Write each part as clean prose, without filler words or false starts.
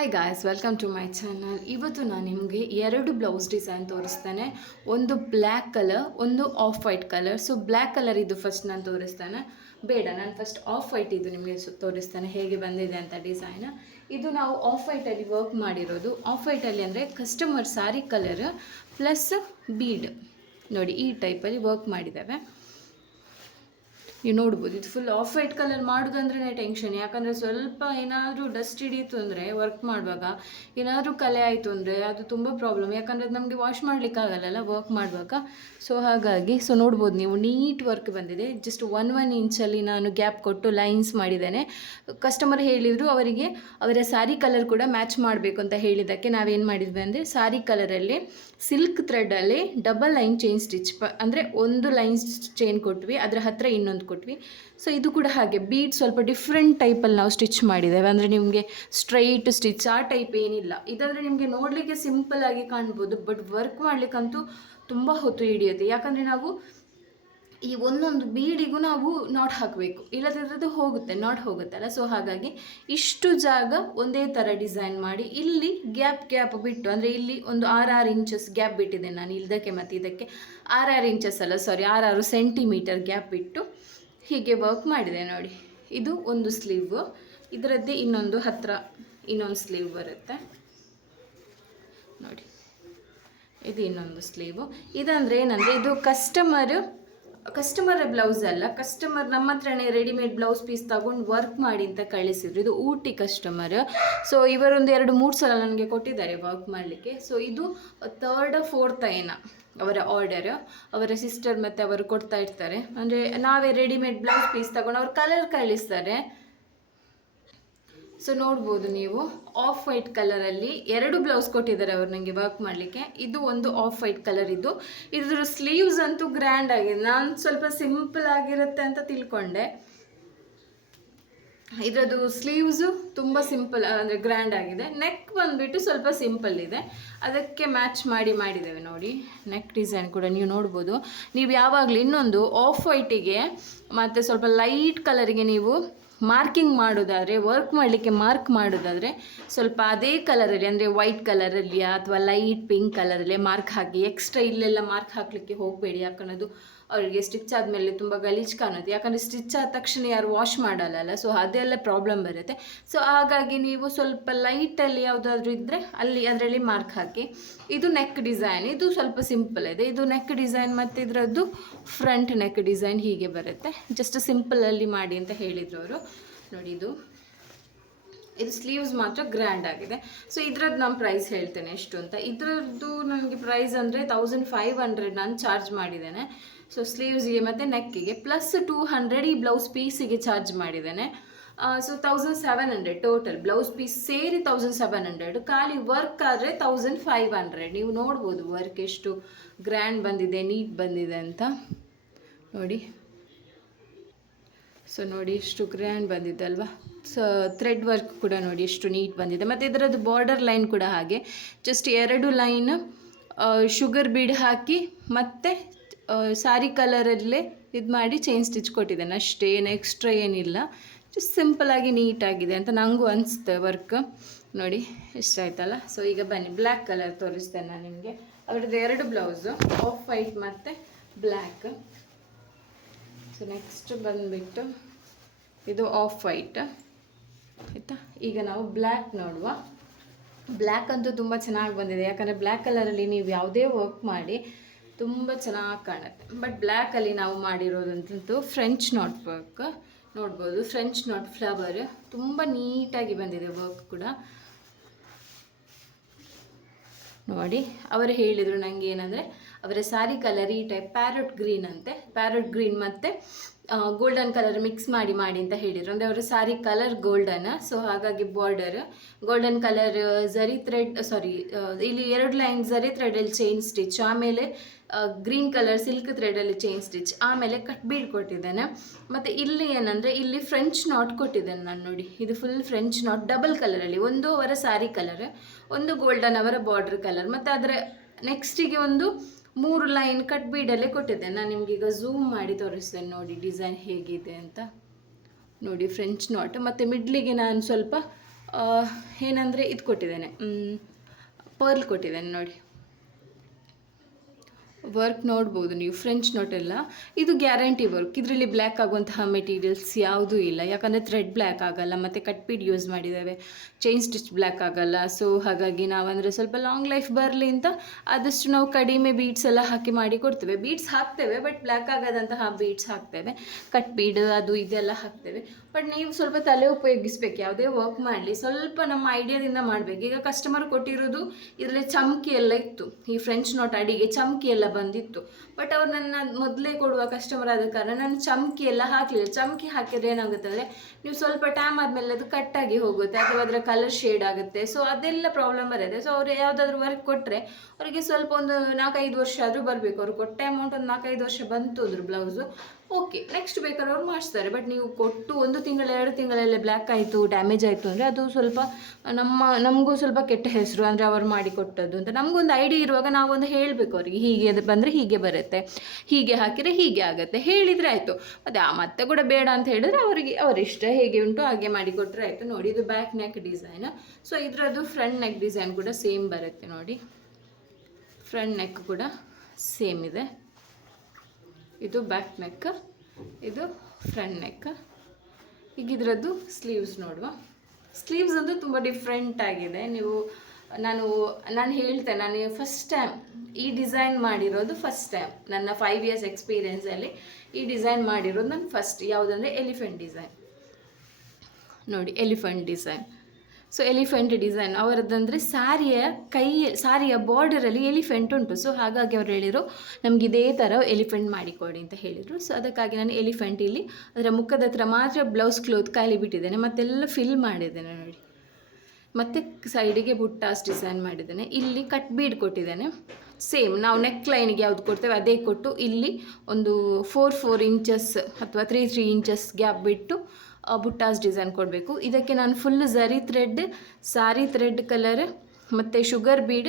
Hi guys, welcome to my channel. ಇವತ್ತು ನಾನು ನಿಮಗೆ ಎರಡು ಬ್ಲೌಸ್ ಡಿಸೈನ್ ತೋರಿಸ್ತೇನೆ. ಒಂದು ಬ್ಲ್ಯಾಕ್ ಕಲರ್, ಒಂದು off white colour. So black colour ಇದು ಫಸ್ಟ್ ನಾನು ತೋರಿಸ್ತೇನೆ. ಬೇಡ, ನಾನು ಫಸ್ಟ್ ಆಫ್ ವೈಟ್ ಇದು ನಿಮಗೆ ತೋರಿಸ್ತೇನೆ ಹೇಗೆ ಬಂದಿದೆ ಅಂತ ಡಿಸೈನ್. ಇದು ನಾವು ಆಫ್ ವೈಟಲ್ಲಿ ವರ್ಕ್ ಮಾಡಿರೋದು. ಆಫ್ ವೈಟಲ್ಲಿ ಅಂದರೆ ಕಸ್ಟಮರ್ ಸಾರಿ ಕಲರ್ ಪ್ಲಸ್ ಬೀಡ್ ನೋಡಿ ಈ ಟೈಪಲ್ಲಿ ವರ್ಕ್ ಮಾಡಿದ್ದೇವೆ. ನೀವು ನೋಡ್ಬೋದು, ಇದು ಫುಲ್ ಆಫ್ ವೈಟ್ ಕಲರ್ ಮಾಡೋದಂದ್ರೆ ಟೆನ್ಷನ್. ಯಾಕಂದರೆ ಸ್ವಲ್ಪ ಏನಾದರೂ ಡಸ್ಟ್ ಹಿಡಿಯಿತು ಅಂದರೆ ವರ್ಕ್ ಮಾಡುವಾಗ ಏನಾದರೂ ಕಲೆ ಆಯಿತು ಅಂದರೆ ಅದು ತುಂಬ ಪ್ರಾಬ್ಲಮ್. ಯಾಕಂದರೆ ಅದು ನಮಗೆ ವಾಶ್ ಮಾಡಲಿಕ್ಕಾಗಲ್ಲ ವರ್ಕ್ ಮಾಡುವಾಗ. ಸೊ ಹಾಗಾಗಿ ನೋಡ್ಬೋದು ನೀವು ನೀಟ್ ವರ್ಕ್ ಬಂದಿದೆ. ಜಸ್ಟ್ ಒನ್ ಇಂಚಲ್ಲಿ ನಾನು ಗ್ಯಾಪ್ ಕೊಟ್ಟು ಲೈನ್ಸ್ ಮಾಡಿದ್ದೇನೆ. ಕಸ್ಟಮರ್ ಹೇಳಿದರು ಅವರಿಗೆ ಅವರ ಸ್ಯಾರಿ ಕಲರ್ ಕೂಡ ಮ್ಯಾಚ್ ಮಾಡಬೇಕು ಅಂತ ಹೇಳಿದ್ದಕ್ಕೆ ನಾವೇನು ಮಾಡಿದ್ವಿ ಅಂದರೆ ಸ್ಯಾರಿ ಕಲರಲ್ಲಿ ಸಿಲ್ಕ್ ಥ್ರೆಡಲ್ಲಿ ಡಬಲ್ ಲೈನ್ ಚೈನ್ ಸ್ಟಿಚ್ ಅಂದರೆ ಒಂದು ಲೈನ್ ಚೈನ್ ಕೊಟ್ವಿ, ಅದರ ಹತ್ತಿರ ಇನ್ನೊಂದು ಕೊಟ್ವಿ. ಸೊ ಇದು ಕೂಡ ಹಾಗೆ ಬೀಡ್ ಸ್ವಲ್ಪ ಡಿಫ್ರೆಂಟ್ ಟೈಪಲ್ಲಿ ನಾವು ಸ್ಟಿಚ್ ಮಾಡಿದ್ದೇವೆ. ಅಂದರೆ ನಿಮಗೆ ಸ್ಟ್ರೈಟ್ ಸ್ಟಿಚ್ ಆ ಟೈಪ್ ಏನಿಲ್ಲ. ಇದಂದರೆ ನಿಮಗೆ ನೋಡಲಿಕ್ಕೆ ಸಿಂಪಲ್ ಆಗಿ ಕಾಣ್ಬೋದು, ಬಟ್ ವರ್ಕ್ ಮಾಡಲಿಕ್ಕಂತೂ ತುಂಬ ಹೊತ್ತು ಹಿಡಿಯುತ್ತೆ. ಯಾಕಂದರೆ ನಾವು ಈ ಒಂದೊಂದು ಬೀಡಿಗೂ ನಾವು ನಾಟ್ ಹಾಕಬೇಕು, ಇಲ್ಲದಿದ್ರದ್ದು ಹೋಗುತ್ತೆ, ನಾಟ್ ಹೋಗುತ್ತಲ್ಲ. ಸೊ ಹಾಗಾಗಿ ಇಷ್ಟು ಜಾಗ ಒಂದೇ ಥರ ಡಿಸೈನ್ ಮಾಡಿ ಇಲ್ಲಿ ಗ್ಯಾಪ್ ಬಿಟ್ಟು, ಅಂದರೆ ಇಲ್ಲಿ ಒಂದು 6 ಇಂಚಸ್ ಗ್ಯಾಪ್ ಬಿಟ್ಟಿದೆ ನಾನು ಇದಕ್ಕೆ ಮತ್ತು ಇದಕ್ಕೆ 6 ಇಂಚಸ್ ಅಲ್ಲ, ಸಾರಿ 6 ಸೆಂಟಿಮೀಟರ್ ಗ್ಯಾಪ್ ಬಿಟ್ಟು ಹೀಗೆ ವರ್ಕ್ ಮಾಡಿದೆ ನೋಡಿ. ಇದು ಒಂದು ಸ್ಲೀವ್, ಇದರದ್ದೇ ಇನ್ನೊಂದು ಸ್ಲೀವ್ ಬರುತ್ತೆ ನೋಡಿ. ಇದು ಇನ್ನೊಂದು ಸ್ಲೀವು. ಇದಂದರೆ ಏನಂದರೆ ಇದು ಕಸ್ಟಮರ್ ಬ್ಲೌಸ್ ಅಲ್ಲ, ಕಸ್ಟಮರ್ ನಮ್ಮ ಹತ್ರನೇ ರೆಡಿಮೇಡ್ ಬ್ಲೌಸ್ ಪೀಸ್ ತಗೊಂಡು ವರ್ಕ್ ಮಾಡಿ ಅಂತ ಕಳಿಸಿದ್ರು. ಇದು ಊಟಿ ಕಸ್ಟಮರ್. ಸೊ ಇವರೊಂದು 2-3 ಸಲ ನನಗೆ ಕೊಟ್ಟಿದ್ದಾರೆ ವರ್ಕ್ ಮಾಡಲಿಕ್ಕೆ. ಸೊ ಇದು 3rd 4th ಅವರ ಆರ್ಡರ್. ಅವರ ಸಿಸ್ಟರ್ ಮತ್ತು ಅವರು ಕೊಡ್ತಾ ಇರ್ತಾರೆ. ಅಂದರೆ ನಾವೇ ರೆಡಿಮೇಡ್ ಬ್ಲೌಸ್ ಪೀಸ್ ತಗೊಂಡು ಅವ್ರು ಕಲರ್ ಕಳಿಸ್ತಾರೆ. ಸೊ ನೋಡ್ಬೋದು ನೀವು, ಆಫ್ ವೈಟ್ ಕಲರಲ್ಲಿ 2 ಬ್ಲೌಸ್ ಕೊಟ್ಟಿದ್ದಾರೆ ಅವರು ನನಗೆ ವರ್ಕ್ ಮಾಡಲಿಕ್ಕೆ. ಇದು ಒಂದು ಆಫ್ ವೈಟ್ ಕಲರ್. ಇದ್ರ ಸ್ಲೀವ್ಸ್ ಅಂತೂ ಗ್ರ್ಯಾಂಡ್ ಆಗಿದೆ. ನಾನು ಸ್ವಲ್ಪ ಸಿಂಪಲ್ ಆಗಿರುತ್ತೆ ಅಂತ ತಿಳ್ಕೊಂಡೆ. ಇದರದ್ದು ಸ್ಲೀವ್ಸು ತುಂಬ ಸಿಂಪಲ್ ಅಂದರೆ ಗ್ರ್ಯಾಂಡ್ ಆಗಿದೆ. ನೆಕ್ ಬಂದುಬಿಟ್ಟು ಸ್ವಲ್ಪ ಸಿಂಪಲ್ ಇದೆ, ಅದಕ್ಕೆ ಮ್ಯಾಚ್ ಮಾಡಿದ್ದೇವೆ ನೋಡಿ. ನೆಕ್ ಡಿಸೈನ್ ಕೂಡ ನೀವು ನೋಡ್ಬೋದು. ನೀವು ಯಾವಾಗಲೂ ಇನ್ನೊಂದು ಆಫ್ ವೈಟಿಗೆ ಮತ್ತು ಸ್ವಲ್ಪ ಲೈಟ್ ಕಲರಿಗೆ ನೀವು ಮಾರ್ಕಿಂಗ್ ಮಾಡೋದಾದರೆ, ವರ್ಕ್ ಮಾಡಲಿಕ್ಕೆ ಮಾರ್ಕ್ ಮಾಡೋದಾದರೆ ಸ್ವಲ್ಪ ಅದೇ ಕಲರಲ್ಲಿ, ಅಂದರೆ ವೈಟ್ ಕಲರಲ್ಲಿ ಅಥವಾ ಲೈಟ್ ಪಿಂಕ್ ಕಲರಲ್ಲಿ ಮಾರ್ಕ್ ಹಾಕಿ. ಎಕ್ಸ್ಟ್ರಾ ಇಲ್ಲೆಲ್ಲ ಮಾರ್ಕ್ ಹಾಕಲಿಕ್ಕೆ ಹೋಗಬೇಡಿ, ಯಾಕಂದರೆ ಅದು ಅವರಿಗೆ ಸ್ಟಿಚ್ ಆದಮೇಲೆ ತುಂಬ ಗಲೀಜು ಕಾಣುತ್ತೆ. ಯಾಕಂದರೆ ಸ್ಟಿಚ್ ಆದ ತಕ್ಷಣ ಯಾರು ವಾಶ್ ಮಾಡಲ್ಲ, ಸೊ ಅದೆಲ್ಲ ಪ್ರಾಬ್ಲಮ್ ಬರುತ್ತೆ. ಸೊ ಹಾಗಾಗಿ ನೀವು ಸ್ವಲ್ಪ ಲೈಟಲ್ಲಿ ಯಾವುದಾದ್ರೂ ಇದ್ದರೆ ಅಲ್ಲಿ ಅದರಲ್ಲಿ ಮಾರ್ಕ್ ಹಾಕಿ. ಇದು ನೆಕ್ ಡಿಸೈನ್, ಇದು ಸ್ವಲ್ಪ ಸಿಂಪಲ್ ಇದೆ. ಇದು ನೆಕ್ ಡಿಸೈನ್ ಮತ್ತು ಇದರದ್ದು ಫ್ರಂಟ್ ನೆಕ್ ಡಿಸೈನ್ ಹೀಗೆ ಬರುತ್ತೆ. ಜಸ್ಟ್ ಸಿಂಪಲಲ್ಲಿ ಮಾಡಿ ಅಂತ ಹೇಳಿದರು ಅವರು ನೋಡಿ. ಇದು ಸ್ಲೀವ್ಸ್ ಮಾತ್ರ ಗ್ರ್ಯಾಂಡ್ ಆಗಿದೆ. ಸೊ ಇದ್ರದ್ದು ನಾನು ಪ್ರೈಸ್ ಹೇಳ್ತೇನೆ ಎಷ್ಟು ಅಂತ. ಇದ್ರದ್ದು ನನಗೆ ಪ್ರೈಸ್ ಅಂದರೆ 1500 ನಾನು ಚಾರ್ಜ್ ಮಾಡಿದ್ದೇನೆ. ಸೊ ಸ್ಲೀವ್ಸ್ಗೆ ಮತ್ತು ನೆಕ್ಕಿಗೆ ಪ್ಲಸ್ 200 ಈ ಬ್ಲೌಸ್ ಪೀಸಿಗೆ ಚಾರ್ಜ್ ಮಾಡಿದ್ದೇನೆ. ಸೊ 1700 ಟೋಟಲ್ ಬ್ಲೌಸ್ ಪೀಸ್ ಸೇರಿ 1700. ಖಾಲಿ ವರ್ಕ್ ಆದರೆ 1500. ನೀವು ನೋಡ್ಬೋದು ವರ್ಕ್ ಎಷ್ಟು ಗ್ರ್ಯಾಂಡ್ ಬಂದಿದೆ, ನೀಟ್ ಬಂದಿದೆ ಅಂತ ನೋಡಿ. ಸೊ ನೋಡಿ ಎಷ್ಟು ಗ್ರ್ಯಾಂಡ್ ಬಂದಿದೆ ಅಲ್ವಾ. ಸೊ ಥ್ರೆಡ್ ವರ್ಕ್ ಕೂಡ ನೋಡಿ ಎಷ್ಟು ನೀಟ್ ಬಂದಿದೆ. ಮತ್ತು ಇದರದ್ದು ಬಾರ್ಡರ್ ಲೈನ್ ಕೂಡ ಹಾಗೆ ಜಸ್ಟ್ 2 ಲೈನ್ ಶುಗರ್ ಬೀಡ್ ಹಾಕಿ ಮತ್ತು ಸಾರಿ ಕಲರಲ್ಲೇ ಇದು ಮಾಡಿ ಚೈನ್ ಸ್ಟಿಚ್ ಕೊಟ್ಟಿದ್ದೇನೆ ಅಷ್ಟೇ, ಏನು ಎಕ್ಸ್ಟ್ರಾ ಏನಿಲ್ಲ. ಜಸ್ಟ್ ಸಿಂಪಲಾಗಿ ನೀಟಾಗಿದೆ ಅಂತ ನನಗೂ ಅನಿಸುತ್ತೆ ವರ್ಕ್ ನೋಡಿ. ಇಷ್ಟ ಆಯ್ತಲ್ಲ. ಸೊ ಈಗ ಬನ್ನಿ ಬ್ಲ್ಯಾಕ್ ಕಲರ್ ತೋರಿಸ್ತೇನೆ ನಾನು ನಿಮಗೆ. ಅವರದ್ದು 2 ಬ್ಲೌಸು, ಆಫ್ ವೈಟ್ ಮತ್ತು ಬ್ಲ್ಯಾಕ್. ಸೊ ನೆಕ್ಸ್ಟ್ ಬಂದುಬಿಟ್ಟು ಇದು ಆಫ್ ವೈಟ್ ಆಯಿತಾ. ಈಗ ನಾವು ಬ್ಲ್ಯಾಕ್ ನೋಡುವ. ಬ್ಲ್ಯಾಕ್ ಅಂತೂ ತುಂಬ ಚೆನ್ನಾಗಿ ಬಂದಿದೆ. ಯಾಕಂದರೆ ಬ್ಲ್ಯಾಕ್ ಕಲರಲ್ಲಿ ನೀವು ಯಾವುದೇ ವರ್ಕ್ ಮಾಡಿ ತುಂಬ ಚೆನ್ನಾಗಿ ಕಾಣುತ್ತೆ. ಬಟ್ ಬ್ಲ್ಯಾಕಲ್ಲಿ ನಾವು ಮಾಡಿರೋದಂತೂ ಫ್ರೆಂಚ್ ನಾಟ್ ವರ್ಕ್ ನೋಡ್ಬೋದು. ಫ್ರೆಂಚ್ ನಾಟ್ ಫ್ಲವರ್ ತುಂಬ ನೀಟಾಗಿ ಬಂದಿದೆ ವರ್ಕ್ ಕೂಡ ನೋಡಿ. ಅವರು ಹೇಳಿದರು ನನಗೆ ಏನಂದರೆ ಅವರ ಸ್ಯಾರಿ ಕಲರ್ ಈ ಟೈಪ್ ಪ್ಯಾರಟ್ ಗ್ರೀನ್ ಅಂತೆ, ಪ್ಯಾರಟ್ ಗ್ರೀನ್ ಮತ್ತು ಗೋಲ್ಡನ್ ಕಲರ್ ಮಿಕ್ಸ್ ಮಾಡಿ ಅಂತ ಹೇಳಿದರು. ಅಂದರೆ ಅವರ ಸ್ಯಾರಿ ಕಲರ್ ಗೋಲ್ಡನ್. ಸೊ ಹಾಗಾಗಿ border golden colour zari thread, sorry ಇಲ್ಲಿ 2 ಲೈನ್ ಝರಿ ಥ್ರೆಡಲ್ಲಿ ಚೈನ್ ಸ್ಟಿಚ್, ಆಮೇಲೆ ಗ್ರೀನ್ ಕಲರ್ ಸಿಲ್ಕ್ ಥ್ರೆಡಲ್ಲಿ ಚೈನ್ ಸ್ಟಿಚ್, ಆಮೇಲೆ ಕಟ್ ಬೀಡ್ ಕೊಟ್ಟಿದ್ದೇನೆ. ಮತ್ತು ಇಲ್ಲಿ ಏನಂದರೆ ಇಲ್ಲಿ ಫ್ರೆಂಚ್ ನಾಟ್ ಕೊಟ್ಟಿದ್ದೇನೆ ನಾನು ನೋಡಿ. ಇದು ಫುಲ್ ಫ್ರೆಂಚ್ ನಾಟ್ ಡಬಲ್ ಕಲರಲ್ಲಿ, ಒಂದು ಅವರ ಸ್ಯಾರಿ ಕಲರ್, ಒಂದು ಗೋಲ್ಡನ್ ಅವರ ಬಾರ್ಡರ್ ಕಲರ್, ಮತ್ತು ಅದರ ನೆಕ್ಸ್ಟಿಗೆ ಒಂದು 3 ಲೈನ್ ಕಟ್ ಬೀಡಲ್ಲೇ ಕೊಟ್ಟಿದ್ದೇನೆ. ನಾನು ನಿಮ್ಗೆ ಈಗ ಝೂಮ್ ಮಾಡಿ ತೋರಿಸ್ತೇನೆ ನೋಡಿ ಡಿಸೈನ್ ಹೇಗಿದೆ ಅಂತ ನೋಡಿ. ಫ್ರೆಂಚ್ ನಾಟ್ ಮತ್ತು ಮಿಡ್ಲಿಗೆ ನಾನು ಸ್ವಲ್ಪ ಏನಂದರೆ ಇದು ಕೊಟ್ಟಿದ್ದೇನೆ, ಪರ್ಲ್ ಕೊಟ್ಟಿದ್ದೇನೆ ನೋಡಿ. ವರ್ಕ್ ನೋಡ್ಬೋದು ನೀವು, ಫ್ರೆಂಚ್ ನೋಟೆಲ್ಲ. ಇದು ಗ್ಯಾರಂಟಿ ವರ್ಕ್. ಇದರಲ್ಲಿ ಬ್ಲ್ಯಾಕ್ ಆಗುವಂತಹ ಮೆಟೀರಿಯಲ್ಸ್ ಯಾವುದೂ ಇಲ್ಲ, ಯಾಕಂದರೆ ಥ್ರೆಡ್ ಬ್ಲ್ಯಾಕ್ ಆಗಲ್ಲ, ಮತ್ತು ಕಟ್ ಬೀಡ್ ಯೂಸ್ ಮಾಡಿದ್ದೇವೆ, ಚೈನ್ ಸ್ಟಿಚ್ ಬ್ಲ್ಯಾಕ್ ಆಗಲ್ಲ. ಸೊ ಹಾಗಾಗಿ ನಾವಂದರೆ ಸ್ವಲ್ಪ ಲಾಂಗ್ ಲೈಫ್ ಬರಲಿ ಅಂತ ಆದಷ್ಟು ನಾವು ಕಡಿಮೆ ಬೀಡ್ಸ್ ಎಲ್ಲ ಹಾಕಿ ಮಾಡಿ ಕೊಡ್ತೇವೆ. ಬೀಡ್ಸ್ ಹಾಕ್ತೇವೆ, ಬಟ್ ಬ್ಲ್ಯಾಕ್ ಆಗೋದಂತಹ ಬೀಡ್ಸ್ ಹಾಕ್ತೇವೆ, ಕಟ್ ಬೀಡ್ ಅದು ಇದೆಲ್ಲ ಹಾಕ್ತೇವೆ. ಬಟ್ ನೀವು ಸ್ವಲ್ಪ ತಲೆ ಉಪಯೋಗಿಸ್ಬೇಕು, ಯಾವುದೇ ವರ್ಕ್ ಮಾಡಲಿ ಸ್ವಲ್ಪ ನಮ್ಮ ಐಡಿಯಾದಿಂದ ಮಾಡಬೇಕು. ಈಗ ಕಸ್ಟಮರ್ ಕೊಟ್ಟಿರೋದು ಇದರಲ್ಲಿ ಚಮಕಿ ಎಲ್ಲ ಇತ್ತು, ಈ ಫ್ರೆಂಚ್ ನೋಟ್ ಅಡಿಗೆ ಚಮಕಿ ಎಲ್ಲ ಬಂದಿತ್ತು. ಬಟ್ ಅವ್ರು ನನ್ನ ಮೊದಲೇ ಕೊಡುವ ಕಸ್ಟಮರ್ ಆದ ಕಾರಣ ನಾನು ಚಮಕಿ ಎಲ್ಲ ಹಾಕಲಿಲ್ಲ. ಚಮಕಿ ಹಾಕಿದ್ರೆ ಏನಾಗುತ್ತೆ ಅಂದರೆ ನೀವು ಸ್ವಲ್ಪ ಟೈಮ್ ಆದಮೇಲೆ ಅದು ಕಟ್ಟಾಗಿ ಹೋಗುತ್ತೆ, ಅಥವಾ ಅದರ ಕಲರ್ ಶೇಡ್ ಆಗುತ್ತೆ. ಸೊ ಅದೆಲ್ಲ ಪ್ರಾಬ್ಲಮ್ ಬರುತ್ತೆ. ಸೊ ಅವ್ರು ಯಾವುದಾದ್ರೂ ವರ್ಕ್ ಕೊಟ್ಟರೆ ಅವರಿಗೆ ಸ್ವಲ್ಪ ಒಂದು 4-5 ವರ್ಷ ಆದರೂ ಬರಬೇಕು. ಅವ್ರು ಕೊಟ್ಟ ಅಮೌಂಟ್ ಒಂದು 4-5 ವರ್ಷ ಬಂತು ಅದ್ರ ಬ್ಲೌಸು, ಓಕೆ, ನೆಕ್ಸ್ಟ್ ಬೇಕಾದ್ರೆ ಅವ್ರು ಮಾಡಿಸ್ತಾರೆ. ಬಟ್ ನೀವು ಕೊಟ್ಟು 1 ತಿಂಗಳು 2 ತಿಂಗಳಲ್ಲೇ ಬ್ಲ್ಯಾಕ್ ಆಯಿತು, ಡ್ಯಾಮೇಜ್ ಆಯಿತು ಅಂದರೆ ಅದು ಸ್ವಲ್ಪ ನಮಗೂ ಸ್ವಲ್ಪ ಕೆಟ್ಟ ಹೆಸರು, ಅಂದರೆ ಅವ್ರು ಮಾಡಿ ಕೊಟ್ಟದ್ದು ಅಂತ. ನಮಗೊಂದು ಐಡಿಯಾ ಇರುವಾಗ ನಾವೊಂದು ಹೇಳಬೇಕು ಅವರಿಗೆ, ಹೀಗೆ ಬಂದರೆ ಹೀಗೆ ಬರುತ್ತೆ, ಹೀಗೆ ಹಾಕಿದರೆ ಹೀಗೆ ಆಗುತ್ತೆ ಹೇಳಿದರೆ ಆಯಿತು. ಮತ್ತೆ ಕೂಡ ಬೇಡ ಅಂತ ಹೇಳಿದ್ರೆ ಅವರಿಗೆ ಅವರಿಷ್ಟ, ಹೇಗೆ ಉಂಟು ಹಾಗೆ ಮಾಡಿಕೊಟ್ರೆ ಆಯಿತು. ನೋಡಿ, ಇದು ಬ್ಯಾಕ್ ನೆಕ್ ಡಿಸೈನ್. ಸೊ ಇದರದ್ದು ಫ್ರಂಟ್ ನೆಕ್ ಡಿಸೈನ್ ಕೂಡ ಸೇಮ್ ಬರುತ್ತೆ ನೋಡಿ. ಫ್ರಂಟ್ ನೆಕ್ ಕೂಡ ಸೇಮ್ ಇದೆ. ಇದು ಬ್ಯಾಕ್ ನೆಕ್, ಇದು ಫ್ರಂಟ್ ನೆಕ್. ಈಗ ಇದರದ್ದು ಸ್ಲೀವ್ಸ್ ನೋಡುವ. ಸ್ಲೀವ್ಸ್ ಅಂತೂ ತುಂಬ ಡಿಫ್ರೆಂಟ್ ಆಗಿದೆ. ನಾನು ಹೇಳ್ತೇನೆ, ನಾನು ಫಸ್ಟ್ ಟೈಮ್ ಈ ಡಿಸೈನ್ ಮಾಡಿರೋದು, ಫಸ್ಟ್ ಟೈಮ್ ನನ್ನ 5 ಇಯರ್ಸ್ ಎಕ್ಸ್ಪೀರಿಯೆನ್ಸಲ್ಲಿ ಈ ಡಿಸೈನ್ ಮಾಡಿರೋದು ನಾನು ಫಸ್ಟ್. ಯಾವುದಂದರೆ ಎಲಿಫೆಂಟ್ ಡಿಸೈನ್ ನೋಡಿ, elephant design. So elephant design ಅವರದ್ದಂದರೆ ಸಾರಿಯ ಬಾರ್ಡರಲ್ಲಿ ಎಲಿಫೆಂಟ್ ಉಂಟು. ಸೊ ಹಾಗಾಗಿ ಅವ್ರು ಹೇಳಿದರು ನಮ್ಗೆ ಇದೇ ಥರ ಎಲಿಫೆಂಟ್ ಮಾಡಿಕೊಡಿ ಅಂತ ಹೇಳಿದರು. ಸೊ ಅದಕ್ಕಾಗಿ ನಾನು ಎಲಿಫೆಂಟ್ ಇಲ್ಲಿ ಅದರ ಮುಖದ ಹತ್ರ ಮಾತ್ರ ಬ್ಲೌಸ್ ಕ್ಲೋತ್ ಖಾಲಿ ಬಿಟ್ಟಿದ್ದೇನೆ, ಮತ್ತೆಲ್ಲ ಫಿಲ್ ಮಾಡಿದ್ದೇನೆ ನೋಡಿ. ಮತ್ತು ಸೈಡಿಗೆ ಬುಟ್ಟಾಸ್ ಡಿಸೈನ್ ಮಾಡಿದ್ದೇನೆ. ಇಲ್ಲಿ ಕಟ್ ಬೀಡ್ ಕೊಟ್ಟಿದ್ದೇನೆ, ಸೇಮ್ ನಾವು ನೆಕ್ ಲೈನಿಗೆ ಯಾವುದು ಕೊಡ್ತೇವೆ ಅದೇ ಕೊಟ್ಟು, ಇಲ್ಲಿ ಒಂದು 4 ಇಂಚಸ್ ಅಥವಾ 3 ಇಂಚಸ್ ಗ್ಯಾಪ್ ಬಿಟ್ಟು ಬುಟ್ಟಾಸ್ ಡಿಸೈನ್ ಕೊಡಬೇಕು. ಇದಕ್ಕೆ ನಾನು ಫುಲ್ ಸಾರಿ ಥ್ರೆಡ್ ಕಲರ್ ಮತ್ತು ಶುಗರ್ ಬೀಡ್,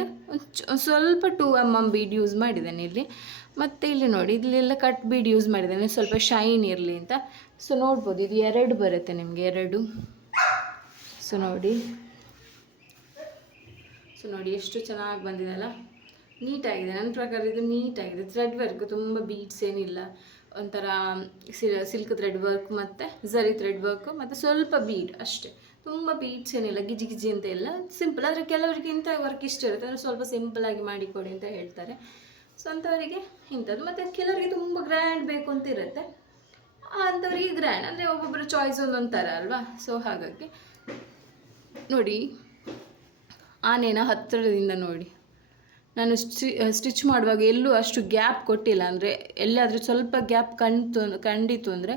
ಸ್ವಲ್ಪ 2 mm ಬೀಡ್ ಯೂಸ್ ಮಾಡಿದ್ದೇನೆ ಇಲ್ಲಿ. ಮತ್ತು ಇಲ್ಲಿ ನೋಡಿ, ಇಲ್ಲೆಲ್ಲ ಕಟ್ ಬೀಡ್ ಯೂಸ್ ಮಾಡಿದ್ದೇನೆ ಸ್ವಲ್ಪ ಶೈನ್ ಇರಲಿ ಅಂತ. ಸೊ ನೋಡ್ಬೋದು, ಇದು 2 ಬರುತ್ತೆ ನಿಮಗೆ, 2. ಸೊ ನೋಡಿ ಎಷ್ಟು ಚೆನ್ನಾಗಿ ಬಂದಿದೆ ಅಲ್ಲ, ನೀಟಾಗಿದೆ. ನನ್ನ ಪ್ರಕಾರ ಇದು ನೀಟಾಗಿದೆ. ಥ್ರೆಡ್ ವರ್ಕ್ ತುಂಬ ಬೀಡ್ಸ್ ಏನಿಲ್ಲ, ಒಂಥರ ಸಿಲ್ಕ್ ಥ್ರೆಡ್ ವರ್ಕ್ ಮತ್ತು ಝರಿ ಥ್ರೆಡ್ ವರ್ಕ್ ಮತ್ತು ಸ್ವಲ್ಪ ಬೀಡ್ ಅಷ್ಟೇ. ತುಂಬ ಬೀಡ್ಸ್ ಏನಿಲ್ಲ, ಗಿಜಿ ಅಂತ ಇಲ್ಲ, ಸಿಂಪಲ್. ಆದರೆ ಕೆಲವರಿಗೆ ಇಂಥ ವರ್ಕ್ ಇಷ್ಟ ಇರುತ್ತೆ, ಅಂದರೆ ಸ್ವಲ್ಪ ಸಿಂಪಲಾಗಿ ಮಾಡಿಕೊಡಿ ಅಂತ ಹೇಳ್ತಾರೆ. ಸೊ ಅಂಥವರಿಗೆ ಇಂಥದ್ದು. ಮತ್ತು ಕೆಲವರಿಗೆ ತುಂಬ ಗ್ರ್ಯಾಂಡ್ ಬೇಕು ಅಂತ ಇರುತ್ತೆ, ಅಂಥವರಿಗೆ ಗ್ರ್ಯಾಂಡ್, ಅಂದರೆ ಒಬ್ಬೊಬ್ಬರ ಚಾಯ್ಸ್ ಒಂದೊಂದು ಥರ ಅಲ್ವಾ. ಸೊ ಹಾಗಾಗಿ ನೋಡಿ, ಆನೆನ ಹತ್ತಿರದಿಂದ ನೋಡಿ. ನಾನು ಸ್ಟಿಚ್ ಮಾಡುವಾಗ ಎಲ್ಲೂ ಅಷ್ಟು ಗ್ಯಾಪ್ ಕೊಟ್ಟಿಲ್ಲ, ಅಂದರೆ ಎಲ್ಲಾದರೂ ಸ್ವಲ್ಪ ಗ್ಯಾಪ್ ಕಂಡಿತು ಅಂದರೆ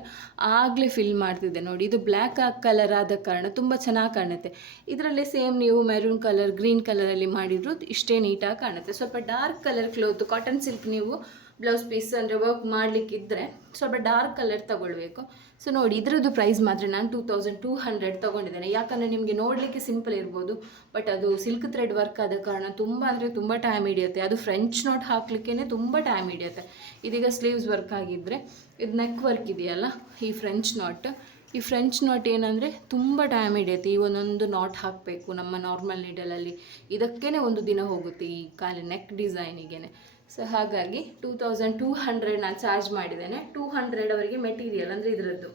ಆಗಲೇ ಫಿಲ್ ಮಾಡ್ತಿದ್ದೆ ನೋಡಿ. ಇದು ಬ್ಲ್ಯಾಕ್ ಕಲರ್ ಆದ ಕಾರಣ ತುಂಬ ಚೆನ್ನಾಗಿ ಕಾಣುತ್ತೆ. ಇದರಲ್ಲೇ ಸೇಮ್ ನೀವು ಮೆರೂನ್ ಕಲರ್, ಗ್ರೀನ್ ಕಲರಲ್ಲಿ ಮಾಡಿದ್ರು ಇಷ್ಟೇ ನೀಟಾಗಿ ಕಾಣುತ್ತೆ. ಸ್ವಲ್ಪ dark colour cloth, cotton silk ನೀವು ಬ್ಲೌಸ್ ಪೀಸ್ ಅಂದರೆ ವರ್ಕ್ ಮಾಡಲಿಕ್ಕಿದ್ರೆ ಸ್ವಲ್ಪ ಡಾರ್ಕ್ ಕಲರ್ ತೊಗೊಳ್ಬೇಕು. ಸೊ ನೋಡಿ, ಇದರದ್ದು ಪ್ರೈಸ್ ಮಾತ್ರ ನಾನು 2200 ತೊಗೊಂಡಿದ್ದೇನೆ. ಯಾಕಂದರೆ ನಿಮಗೆ ನೋಡಲಿಕ್ಕೆ ಸಿಂಪಲ್ ಇರ್ಬೋದು, ಬಟ್ ಅದು ಸಿಲ್ಕ್ ಥ್ರೆಡ್ ವರ್ಕ್ ಆದ ಕಾರಣ ತುಂಬ ಅಂದರೆ ತುಂಬ ಟೈಮ್ ಹಿಡಿಯುತ್ತೆ. ಅದು ಫ್ರೆಂಚ್ ನೋಟ್ ಹಾಕಲಿಕ್ಕೇ ತುಂಬ ಟೈಮ್ ಹಿಡಿಯುತ್ತೆ. ಇದೀಗ ಸ್ಲೀವ್ಸ್ ವರ್ಕ್ ಆಗಿದ್ದರೆ, ಇದು ನೆಕ್ ವರ್ಕ್ ಇದೆಯಲ್ಲ, ಈ ಫ್ರೆಂಚ್ ನಾಟ್ ಏನಂದರೆ ತುಂಬ ಟೈಮ್ ಹಿಡಿಯುತ್ತೆ. ಈ ಒಂದೊಂದು ನಾಟ್ ಹಾಕಬೇಕು ನಮ್ಮ ನಾರ್ಮಲ್ ನೀಡಲಲ್ಲಿ, ಇದಕ್ಕೇ ಒಂದು ದಿನ ಹೋಗುತ್ತೆ ಈ ಖಾಲಿ ನೆಕ್ ಡಿಸೈನಿಗೆ. ಸೊ ಹಾಗಾಗಿ 2200 ನಾನು ಚಾರ್ಜ್ ಮಾಡಿದ್ದೇನೆ. 200 ಅವರಿಗೆ ಮೆಟೀರಿಯಲ್ ಅಂದರೆ ಇದರದ್ದು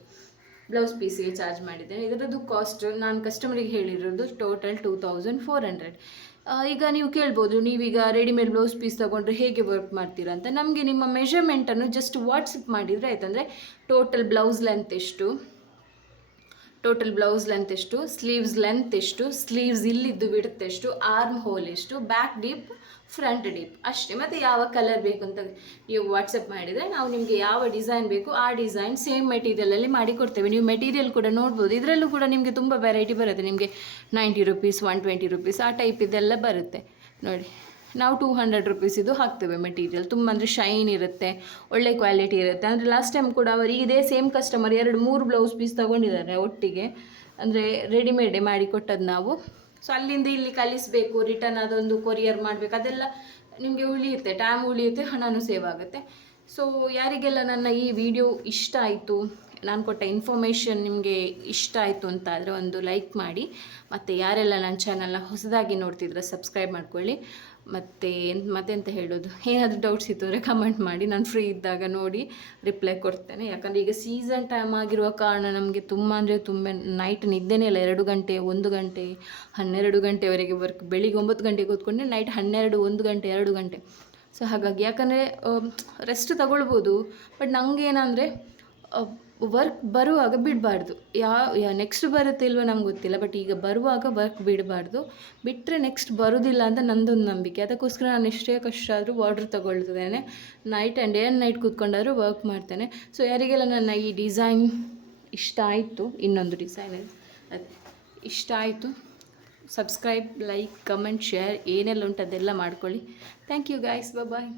ಬ್ಲೌಸ್ ಪೀಸಿಗೆ ಚಾರ್ಜ್ ಮಾಡಿದ್ದೇನೆ. ಇದರದ್ದು ಕಾಸ್ಟ್ ನಾನು ಕಸ್ಟಮರಿಗೆ ಹೇಳಿರೋದು ಟೋಟಲ್ 2400. ಈಗ ನೀವು ಕೇಳ್ಬೋದು, ನೀವೀಗ ರೆಡಿಮೇಡ್ ಬ್ಲೌಸ್ ಪೀಸ್ ತೊಗೊಂಡ್ರೆ ಹೇಗೆ ವರ್ಕ್ ಮಾಡ್ತೀರಾ ಅಂತ. ನಮಗೆ ನಿಮ್ಮ ಮೆಷರ್ಮೆಂಟನ್ನು ಜಸ್ಟ್ ವಾಟ್ಸಪ್ ಮಾಡಿದರೆ ಆಯ್ತು. ಅಂದರೆ ಟೋಟಲ್ ಬ್ಲೌಸ್ ಲೆಂತ್ ಎಷ್ಟು, ಸ್ಲೀವ್ಸ್ ಲೆಂತ್ ಎಷ್ಟು, ಸ್ಲೀವ್ಸ್ ಇಲ್ಲಿದ್ದು ಬಿಡುತ್ತೆ ಎಷ್ಟು, ಆರ್ಮ್ ಹೋಲ್ ಎಷ್ಟು, ಬ್ಯಾಕ್ ಡೀಪ್, ಫ್ರಂಟ್ ಡೀಪ್ ಅಷ್ಟೇ. ಮತ್ತು ಯಾವ ಕಲರ್ ಬೇಕು ಅಂತ ನೀವು ವಾಟ್ಸಪ್ ಮಾಡಿದರೆ ನಾವು ನಿಮಗೆ ಯಾವ ಡಿಸೈನ್ ಬೇಕು ಆ ಡಿಸೈನ್ ಸೇಮ್ ಮೆಟೀರಿಯಲಲ್ಲಿ ಮಾಡಿ ಕೊಡ್ತೇವೆ. ನೀವು ಮೆಟೀರಿಯಲ್ ಕೂಡ ನೋಡ್ಬೋದು, ಇದರಲ್ಲೂ ಕೂಡ ನಿಮಗೆ ತುಂಬ ವೆರೈಟಿ ಬರುತ್ತೆ. ನಿಮಗೆ 90 ರೂಪೀಸ್, 120 ರೂಪೀಸ್ ಆ ಟೈಪ್ ಇದೆಲ್ಲ ಬರುತ್ತೆ ನೋಡಿ. ನಾವು 200 ರೂಪೀಸ್ ಇದು ಹಾಕ್ತೇವೆ ಮೆಟೀರಿಯಲ್. ತುಂಬ ಅಂದರೆ ಶೈನ್ ಇರುತ್ತೆ, ಒಳ್ಳೆ ಕ್ವಾಲಿಟಿ ಇರುತ್ತೆ. ಅಂದರೆ ಲಾಸ್ಟ್ ಟೈಮ್ ಕೂಡ ಅವರು ಇದೇ ಸೇಮ್ ಕಸ್ಟಮರ್ 2-3 ಬ್ಲೌಸ್ ಪೀಸ್ ತೊಗೊಂಡಿದ್ದಾರೆ ಒಟ್ಟಿಗೆ, ಅಂದರೆ ರೆಡಿಮೇಡೇ ಮಾಡಿ ಕೊಟ್ಟದ್ದು ನಾವು. ಸೊ ಅಲ್ಲಿಂದ ಇಲ್ಲಿ ಕಲಿಸಬೇಕು, ರಿಟರ್ನ್ ಅದೊಂದು ಕೊರಿಯರ್ ಮಾಡಬೇಕು, ಅದೆಲ್ಲ ನಿಮಗೆ ಉಳಿಯುತ್ತೆ, ಟೈಮ್ ಉಳಿಯುತ್ತೆ, ಹಣನೂ ಸೇವ್ ಆಗುತ್ತೆ. ಸೊ ಯಾರಿಗೆಲ್ಲ ನನ್ನ ಈ ವಿಡಿಯೋ ಇಷ್ಟ ಆಯಿತು, ನಾನು ಕೊಟ್ಟ ಇನ್ಫಾರ್ಮೇಷನ್ ನಿಮಗೆ ಇಷ್ಟ ಆಯಿತು ಅಂತ ಆದರೆ ಒಂದು ಲೈಕ್ ಮಾಡಿ, ಮತ್ತು ಯಾರೆಲ್ಲ ನನ್ನ ಚಾನಲ್ನ ಹೊಸದಾಗಿ ನೋಡ್ತಿದ್ರೆ ಸಬ್ಸ್ಕ್ರೈಬ್ ಮಾಡ್ಕೊಳ್ಳಿ. ಮತ್ತು ಮತ್ತೆಂತ ಹೇಳೋದು, ಏನಾದರೂ ಡೌಟ್ಸ್ ಇತ್ತು ಅಂದರೆ ಕಮೆಂಟ್ ಮಾಡಿ, ನಾನು ಫ್ರೀ ಇದ್ದಾಗ ನೋಡಿ ರಿಪ್ಲೈ ಕೊಡ್ತೇನೆ. ಯಾಕಂದರೆ ಈಗ ಸೀಸನ್ ಟೈಮ್ ಆಗಿರುವ ಕಾರಣ ನಮಗೆ ತುಂಬ ಅಂದರೆ ತುಂಬ ನೈಟ್ ನಿದ್ದೆನೇ ಇಲ್ಲ. 2 ಗಂಟೆ 1 ಗಂಟೆ 12 ಗಂಟೆವರೆಗೆ ವರ್ಕ್. ಬೆಳಿಗ್ಗೆ 9 ಗಂಟೆಗೆ ಕೂತ್ಕೊಂಡೆ ನೈಟ್ 12 1 ಗಂಟೆ 2 ಗಂಟೆ. ಸೊ ಹಾಗಾಗಿ ಯಾಕಂದರೆ ರೆಸ್ಟ್ ತಗೊಳ್ಬೋದು, ಬಟ್ ನನಗೆ ಏನಂದರೆ ವರ್ಕ್ ಬರುವಾಗ ಬಿಡಬಾರ್ದು. ನೆಕ್ಸ್ಟ್ ಬರುತ್ತೆ ಇಲ್ವೋ ನಂಗೆ ಗೊತ್ತಿಲ್ಲ, ಬಟ್ ಈಗ ಬರುವಾಗ ವರ್ಕ್ ಬಿಡಬಾರ್ದು. ಬಿಟ್ಟರೆ ನೆಕ್ಸ್ಟ್ ಬರೋದಿಲ್ಲ ಅಂತ ನಂದೊಂದು ನಂಬಿಕೆ. ಅದಕ್ಕೋಸ್ಕರ ನಾನು ಎಷ್ಟೇ ಕಷ್ಟ ಆದರೂ ಆರ್ಡ್ರ್ ತಗೊಳ್ತಿದ್ದೇನೆ. Night and day and night ಕೂತ್ಕೊಂಡಾದರೂ ವರ್ಕ್ ಮಾಡ್ತೇನೆ. ಸೊ ಯಾರಿಗೆಲ್ಲ ನನ್ನ ಈ ಡಿಸೈನ್ ಇಷ್ಟ ಆಯಿತು, ಇನ್ನೊಂದು ಡಿಸೈನ್ ಅದು ಇಷ್ಟ ಆಯಿತು, ಸಬ್ಸ್ಕ್ರೈಬ್, ಲೈಕ್, ಕಮೆಂಟ್, ಶೇರ್ ಏನೆಲ್ಲ ಉಂಟು ಅದೆಲ್ಲ ಮಾಡ್ಕೊಳ್ಳಿ. Thank you guys, bye.